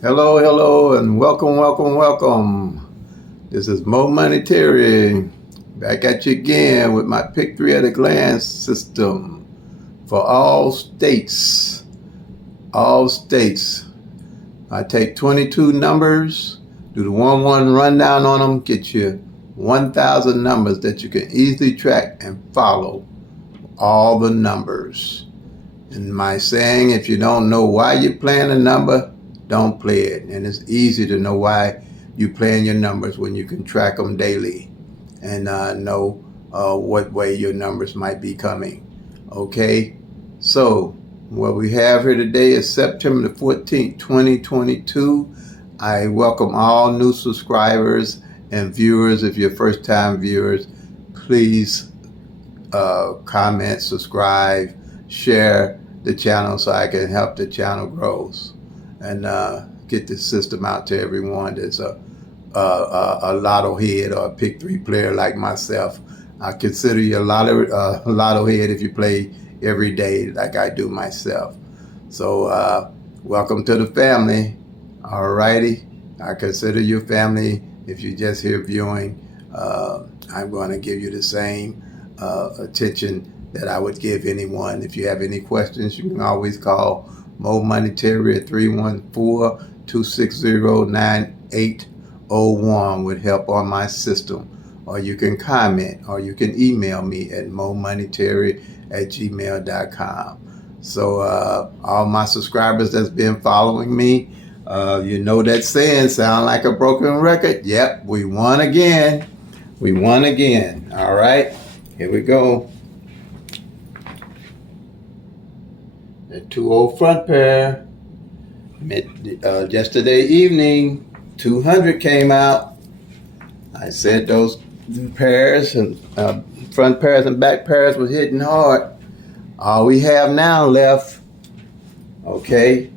Hello, hello, and welcome, welcome, welcome. This is Mo Monetary back at you again with my Pick Three at a Glance system for all states. All states. I take 22 numbers, do the 1-1 rundown on them, get you 1,000 numbers that you can easily track and follow all the numbers. And my saying, if you don't know why you're playing a number, don't play it. And it's easy to know why you're playing your numbers when you can track them daily and know what way your numbers might be coming. Okay? So, what we have here today is September the 14th, 2022. I welcome all new subscribers and viewers. If you're first time viewers, please comment, subscribe, share the channel so I can help the channel grows and get the system out to everyone that's a lotto head or a pick three player like myself. I consider you a lotto head if you play every day like I do myself. So welcome to the family. All righty. I consider you family. If you're just here viewing, I'm going to give you the same attention that I would give anyone. If you have any questions, you can always call Mo Monetary at 314-260-9801 with help on my system. Or you can comment, or you can email me at momonetary@gmail.com. So all my subscribers that's been following me, you know that saying, sound like a broken record? Yep, we won again. We won again. All right, here we go. The 2-0 front pair. Yesterday evening, 200 came out. I said those pairs and front pairs and back pairs was hitting hard. All we have now left, okay,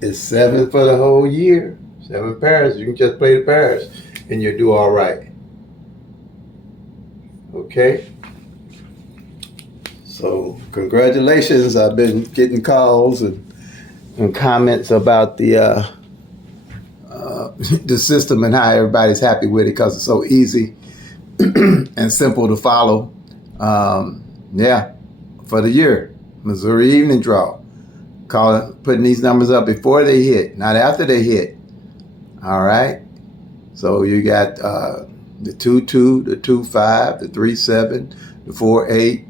is 7 for the whole year. 7 pairs. You can just play the pairs and you'll do all right. Okay. So congratulations. I've been getting calls and comments about the the system and how everybody's happy with it because it's so easy and simple to follow. Yeah, for the year, Missouri evening draw. Putting these numbers up before they hit, not after they hit. All right. So you got the 2-2, the 2-5, the 3-7, the 4-8.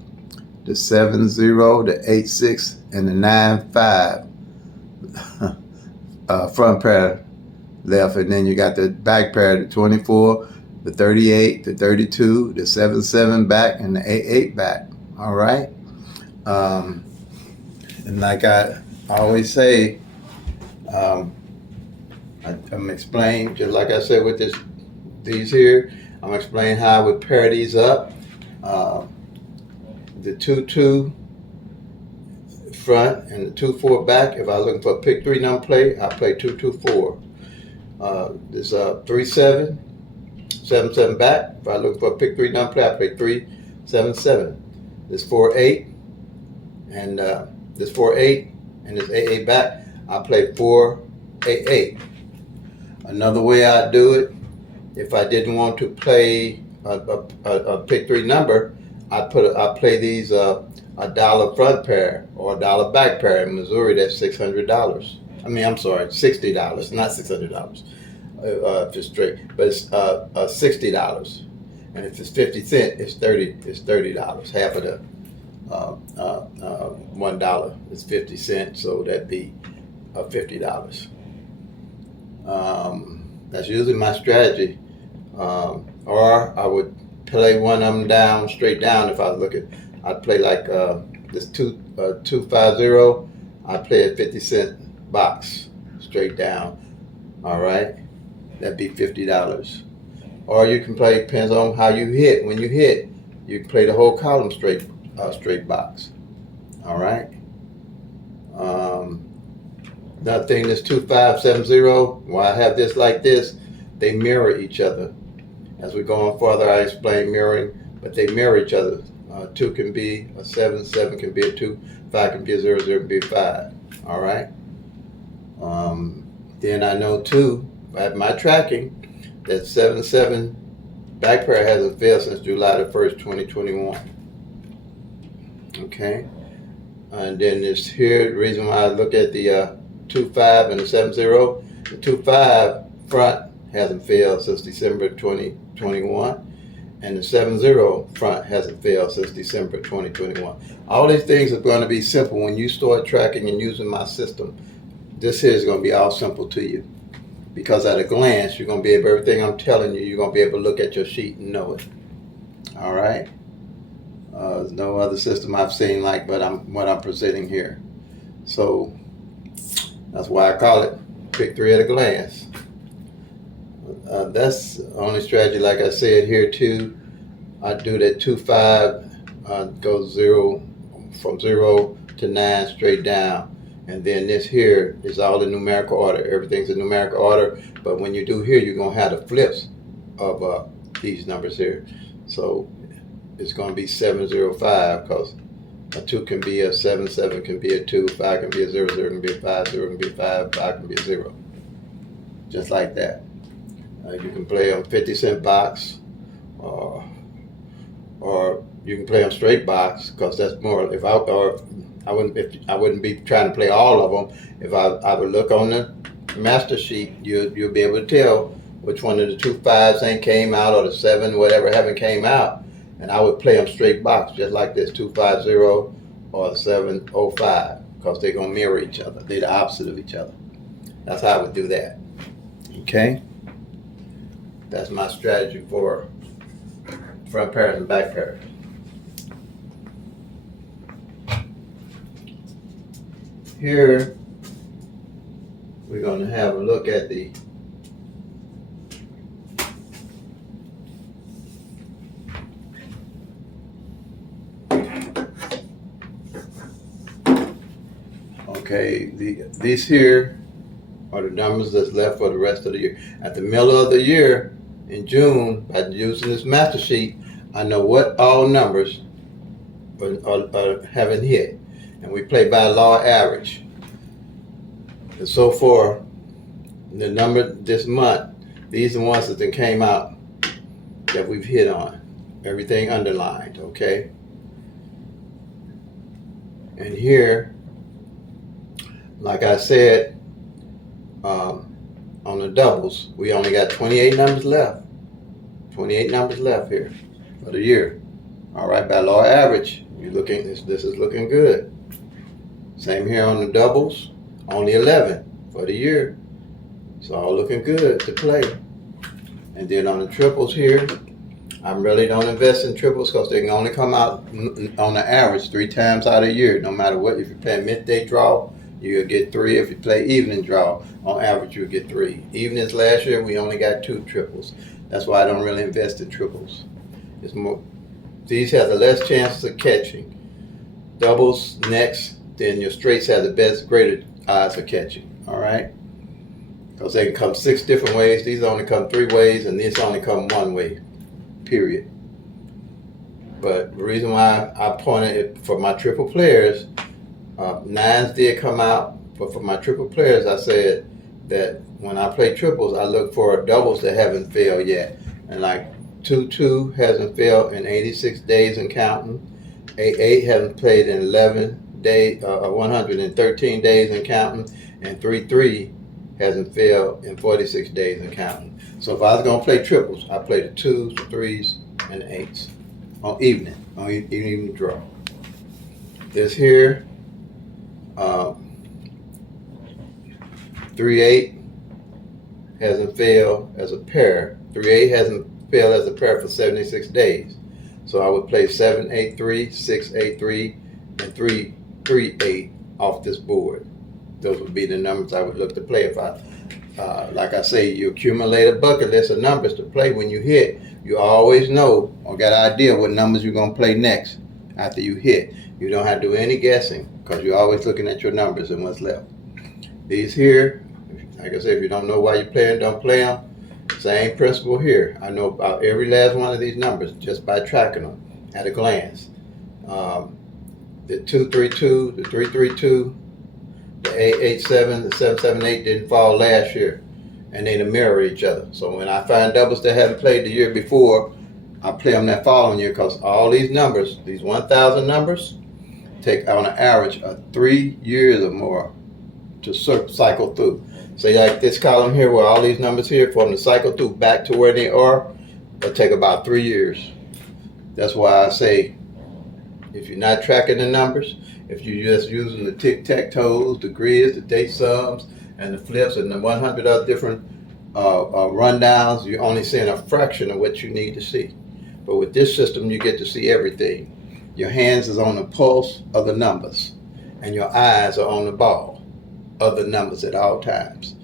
The 7-0, the 8-6, and the 9-5 front pair left, and then you got the back pair, the 24, the 38, the 32, the 7-7 back, and the 8-8 back. All right, and like I always say, I'm explaining just like I said with these here. I'm explaining how I would pair these up. The 2-2 front and the 2-4 back. If I was looking for a pick three number play, I play 2-2-4. There's 3-7, 7-7 back. If I look for a pick three number play, I play 3-7-7. This 4-8 and this 4-8 and this 8-8 back, I play 4-8-8. Another way I do it, if I didn't want to play a pick three number, I play these a dollar front pair or a dollar back pair. In Missouri, that's $600. I mean, I'm sorry, $60, not $600. Just straight, but it's $60. And if it's 50 cents, it's $30. Half of the $1 is 50 cents, so that'd be $50. That's usually my strategy. Or I would play one of them down, straight down. If I was looking, I'd play like this 250. I play a 50-cent box straight down. All right, that'd be $50. Or you can play, depends on how you hit. When you hit, you can play the whole column straight box. All right. Another thing, this 2570. Why I have this like this, they mirror each other. As we go on further, I explain mirroring, but they mirror each other. 2 can be a 7, 7 can be a 2, 5 can be a 0, 0 can be a 5. All right. Then I know too, by my tracking, that 7-7 back pair hasn't failed since July the 1st, 2021. Okay. And then this here, the reason why I look at the 2-5 and the 7-0, the 2-5 front hasn't failed since December 2021, and the 7-0 front hasn't failed since December 2021. All these things are going to be simple when you start tracking and using my system. This here is going to be all simple to you, because at a glance, you're going to be able, everything I'm telling you, you're going to be able to look at your sheet and know it. All right? There's no other system I've seen like what I'm presenting here. So that's why I call it Pick 3 at a glance. That's the only strategy, like I said here too. I do that 2-5, goes from 0 to 9 straight down. And then this here is all in numerical order. Everything's in numerical order. But when you do here, you're going to have the flips of these numbers here. So it's going to be 7-0-5, because a 2 can be a 7, 7 can be a 2, 5 can be a 0, 0 can be a 5, 0 can be a 5, 5 can be a 0. Just like that. You can play on 50-cent box, or you can play on straight box, because that's more. I wouldn't be trying to play all of them. If I would look on the master sheet, you'll be able to tell which one of the 2 5s ain't came out, or the 7 whatever haven't came out. And I would play them straight box, just like this 2-5-0 or 7-0-5, because they're going to mirror each other. They're the opposite of each other. That's how I would do that. Okay? That's my strategy for front pairs and back pairs. Here, we're going to have a look at the these here are the numbers that's left for the rest of the year. At the middle of the year, in June, by using this master sheet, I know what all numbers haven't hit. And we play by law average. And so far, the number this month, these are the ones that came out that we've hit on. Everything underlined, okay? And here, like I said, on the doubles, we only got 28 numbers left. 28 numbers left here for the year. All right, by law average, you're looking. This is looking good. Same here on the doubles, only 11 for the year. It's all looking good to play. And then on the triples here, I really don't invest in triples, because they can only come out on the average 3 times out of the year. No matter what, if you play a midday draw, you'll get 3. If you play evening draw, on average you'll get 3. Evenings last year, we only got 2 triples. That's why I don't really invest in triples. It's more, these have the less chances of catching. Doubles next, then your straights have the best, greater odds of catching. All right, because they can come 6 different ways. These only come 3 ways, and these only come 1 way. Period. But the reason why I pointed it for my triple players, 9s did come out, but for my triple players, I said that when I play triples, I look for doubles that haven't failed yet. And like 2-2 hasn't failed in 86 days and counting. 8-8 hasn't played in 113 days and counting. And 3-3 hasn't failed in 46 days and counting. So if I was going to play triples, I play the 2s, the 3s, and the 8s on evening draw. This here, 3-8 hasn't failed as a pair. 3-8 hasn't failed as a pair for 76 days. So I would play 7-8-3, 6-8-3, and 3-3-8 off this board. Those would be the numbers I would look to play. If I, like I say, you accumulate a bucket list of numbers to play. When you hit, you always know or got an idea what numbers you're going to play next after you hit. You don't have to do any guessing, because you're always looking at your numbers and what's left. These here, like I said, if you don't know why you're playing, don't play them. Same principle here. I know about every last one of these numbers just by tracking them at a glance. The 2-3-2, the 3-3-2, the 887 and 778 didn't fall last year, and they mirror each other. So when I find doubles that haven't played the year before, I play them that following year, because all these numbers, these 1,000 numbers, take on an average of 3 years or more to cycle through. So like this column here, where all these numbers here, for them to cycle through back to where they are, it'll take about 3 years. That's why I say, if you're not tracking the numbers, if you're just using the tic-tac-toes, the grids, the date sums, and the flips, and the 100 other different rundowns, you're only seeing a fraction of what you need to see. But with this system, you get to see everything. Your hands is on the pulse of the numbers, and your eyes are on the ball of the numbers at all times.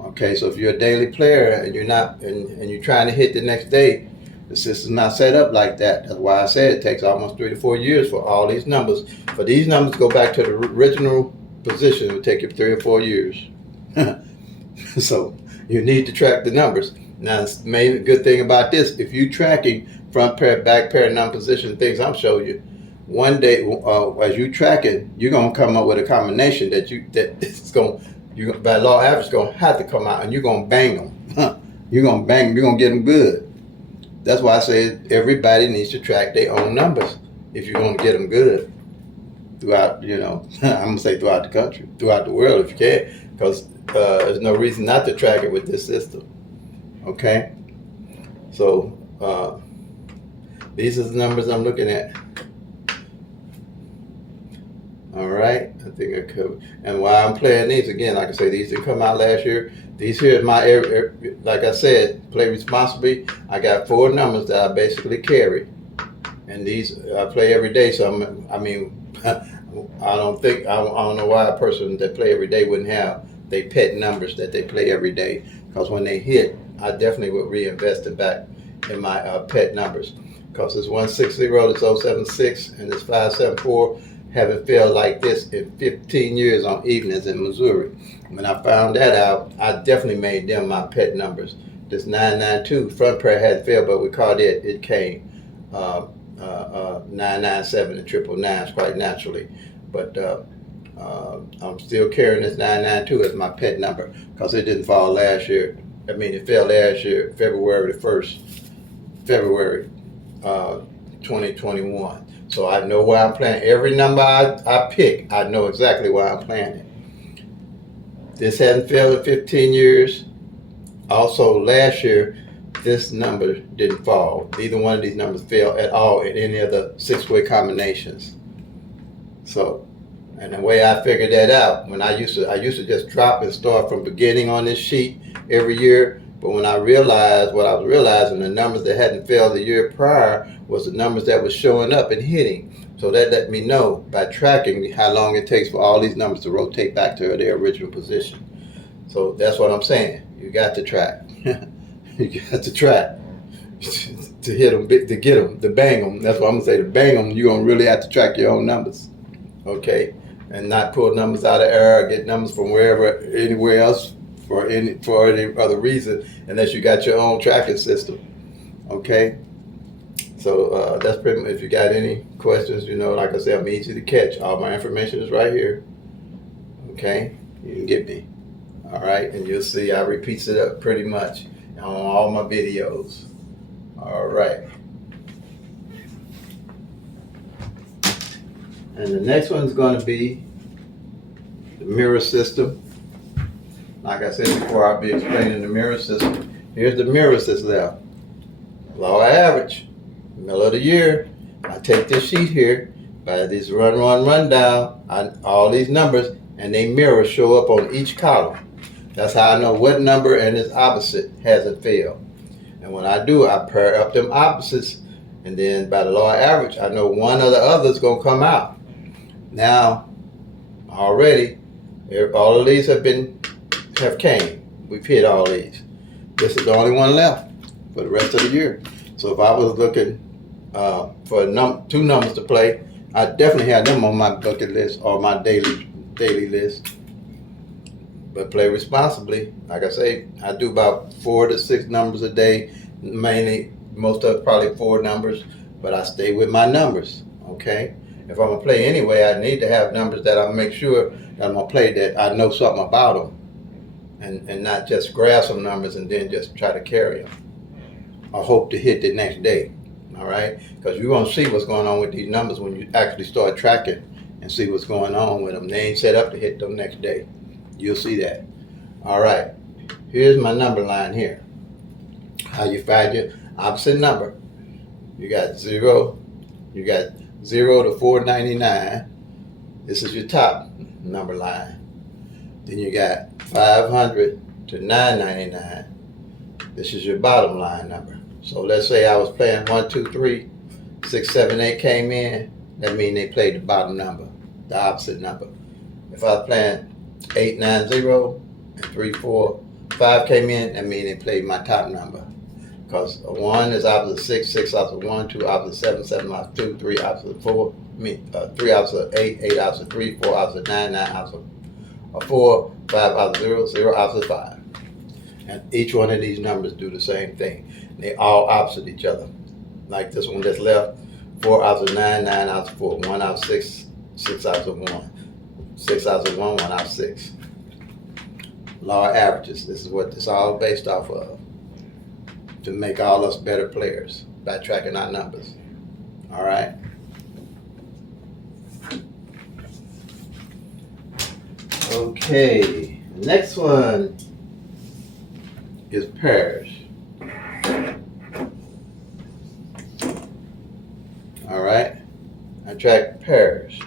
Okay, so if you're a daily player and you're not, and you're trying to hit the next day, the system's not set up like that. That's why I said it takes almost 3 to 4 years for all these numbers. For these numbers to go back to the original position, it would take you 3 or 4 years. So you need to track the numbers. Now, the main good thing about this, if you're tracking front pair, back pair, non-position things I'm showing you, one day as you tracking, you're gonna come up with a combination that it's gonna, you by law of average, gonna have to come out, and you're gonna bang them. You're gonna bang them. You're gonna get them good. That's why I say everybody needs to track their own numbers if you're going to get them good throughout, I'm going to say throughout the country, throughout the world if you can, because there's no reason not to track it with this system. Okay? So these are the numbers I'm looking at. All right? I think I covered. And why I'm playing these, again, like I say, these didn't come out last year. These here is my, like I said, play responsibly. I got 4 numbers that I basically carry, and these I play every day. So I don't know why a person that play every day wouldn't have they pet numbers that they play every day. Because when they hit, I definitely would reinvest it back in my pet numbers. Because it's 160, it's 076, and it's 574. Haven't failed like this in 15 years on evenings in Missouri. When I found that out, I definitely made them my pet numbers. This 992 front pair hadn't failed, but we called it. It came 997 and 999 quite naturally. But I'm still carrying this 992 as my pet number because it didn't fall last year. I mean, it fell last year, February the 1st, February 2021. So I know where I'm playing. Every number I pick, I know exactly why I'm playing it. This hasn't failed in 15 years. Also, last year, this number didn't fall. Neither one of these numbers failed at all in any of the 6-way combinations. So, and the way I figured that out, when I used to just drop and start from beginning on this sheet every year. But when I realized what I was realizing, the numbers that hadn't failed the year prior was the numbers that was showing up and hitting. So that let me know by tracking how long it takes for all these numbers to rotate back to their original position. So that's what I'm saying. You got to track. You got to track to hit them, to get them, to bang them. That's what I'm gonna say. To bang them, you're gonna really have to track your own numbers, okay, and not pull numbers out of error, get numbers from wherever, anywhere else for any other reason, unless you got your own tracking system, okay. So that's pretty much. If you got any questions, like I said, I'm easy to catch. All my information is right here, okay. You can get me, all right, and you'll see I repeats it up pretty much on all my videos. All right. And the next one's going to be the mirror system. Like I said before, I'll be explaining the mirror system. Here's the mirrors that's left. Law of average, middle of the year. I take this sheet here, by this run down, all these numbers, and they mirrors show up on each column. That's how I know what number and its opposite hasn't failed. And when I do, I pair up them opposites, and then by the law of average, I know one or the other is going to come out. Now, already, all of these have came. We've hit all these. This is the only one left for the rest of the year. So if I was looking for 2 numbers to play, I definitely have them on my bucket list or my daily list. But play responsibly. Like I say, I do about 4 to 6 numbers a day. Mainly, most of it probably 4 numbers. But I stay with my numbers, okay? if I'm gonna play anyway, I need to have numbers that I make sure that I'm gonna play that I know something about them, and not just grab some numbers and then just try to carry them or hope to hit the next day. All right, because you're gonna see what's going on with these numbers when you actually start tracking and see what's going on with them. They ain't set up to hit them next day. You'll see that. All right, here's my number line here. How you find your opposite number? You got 0 to 499. This is your top number line. Then you got 500 to 999. This is your bottom line number. So let's say I was playing 1, 2, 3, 6, 7, 8 came in. That means they played the bottom number, the opposite number. If I was playing 8, 9, 0, and 3, 4, 5 came in, that means they played my top number. Because 1 is opposite 6, 6 opposite 1, 2 opposite 7, 7 opposite 2, 3 opposite 4, 3 opposite 8, 8 opposite 3, 4 opposite 9, 9 opposite 4, 5 opposite 0, 0 opposite 5. And each one of these numbers do the same thing. They all opposite each other. Like this one that's left, 4 opposite 9, 9 opposite 4, 1 opposite 6, 6 opposite 1, 6 opposite 1, 1 opposite 6. Law of averages. This is what this all based off of, to make all us better players by tracking our numbers. All right. Okay. Next one is pairs. All right. I track pairs.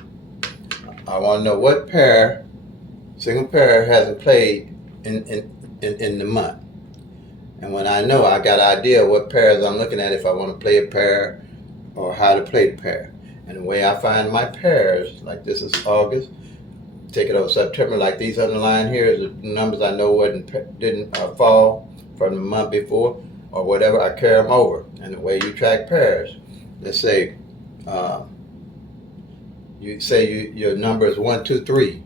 I want to know what pair, single pair, hasn't played in the month. And when I know, I got an idea what pairs I'm looking at if I want to play a pair or how to play the pair. And the way I find my pairs, like this is August, take it over September, like these underlined here is the numbers I know didn't fall from the month before or whatever, I carry them over. And the way you track pairs, let's say, your number is 1, 2, 3.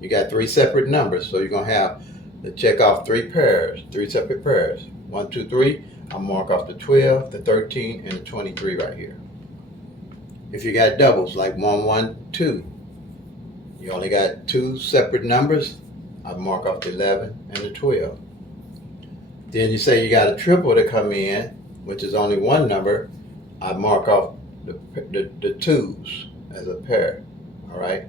You got 3 separate numbers, so you're going to have to check off 3 pairs, 3 separate pairs. 1, 2, 3, I'll mark off the 12, the 13, and the 23 right here. If you got doubles, like 1, 1, 2, you only got 2 separate numbers, I'll mark off the 11 and the 12. Then you say you got a triple to come in, which is only 1 number, I mark off the 2s as a pair, all right?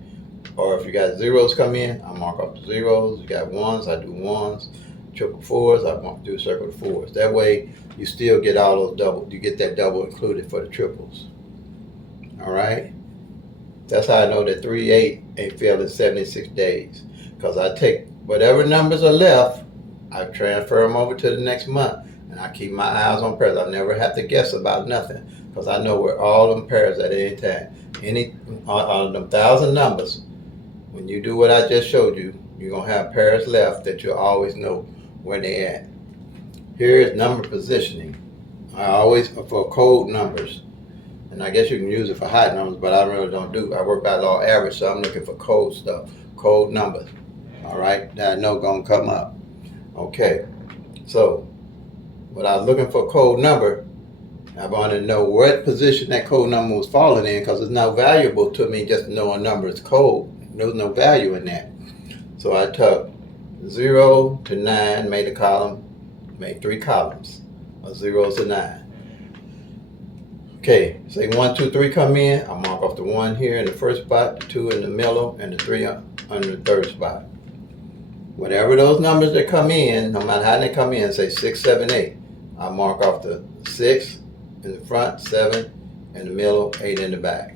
Or if you got zeros come in, I mark off the zeros. You got 1s, I do 1s. Triple 4s, I do circle the 4s. That way, you still get all those double. You get that double included for the triples. All right? That's how I know that 3, 8 ain't failed in 76 days. Because I take whatever numbers are left, I transfer them over to the next month. And I keep my eyes on pairs. I never have to guess about nothing. Because I know where all them pairs at any time. On them 1,000 numbers, when you do what I just showed you, you're going to have pairs left that you'll always know where they at. Here is number positioning. I always, for code numbers, and I guess you can use it for hot numbers, but I really don't do. I work by law average, so I'm looking for code stuff, code numbers, all right, that I know going to come up. Okay, so when I was looking for code number, I want to know what position that code number was falling in, because it's not valuable to me just to know a number is code. There's no value in that. So I took 0 to 9, made a column, made 3 columns of 0 to 9. Okay, say 1, 2, 3 come in, I mark off the 1 here in the first spot, the 2 in the middle, and the 3 under the third spot. Whatever those numbers that come in, no matter how they come in, say 6, 7, 8, I mark off the 6 in the front, 7 in the middle, 8 in the back.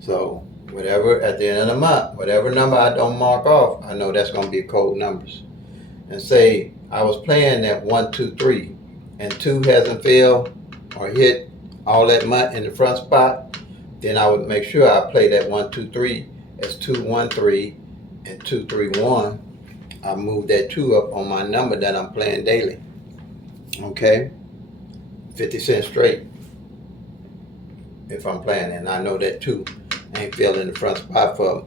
So whatever at the end of the month, whatever number I don't mark off, I know that's going to be code numbers. And say I was playing that 1, 2, 3, and 2 hasn't failed or hit all that month in the front spot, then I would make sure I play that 1, 2, 3 as 2, 1, 3 and 2, 3, 1. I move that 2 up on my number that I'm playing daily. Okay, 50 cents straight if I'm playing, and I know that 2 ain't filled in the front spot for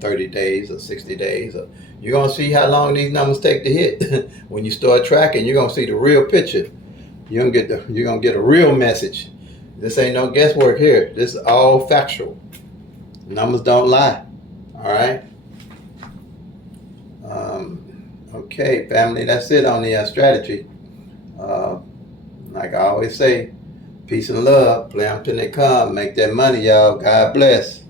30 days or 60 days. You're going to see how long these numbers take to hit. When you start tracking, you're going to see the real picture. You're going to get a real message. This ain't no guesswork here. This is all factual. Numbers don't lie. All right. Okay, family. That's it on the strategy. Like I always say, peace and love. Play them till they come. Make that money, y'all. God bless.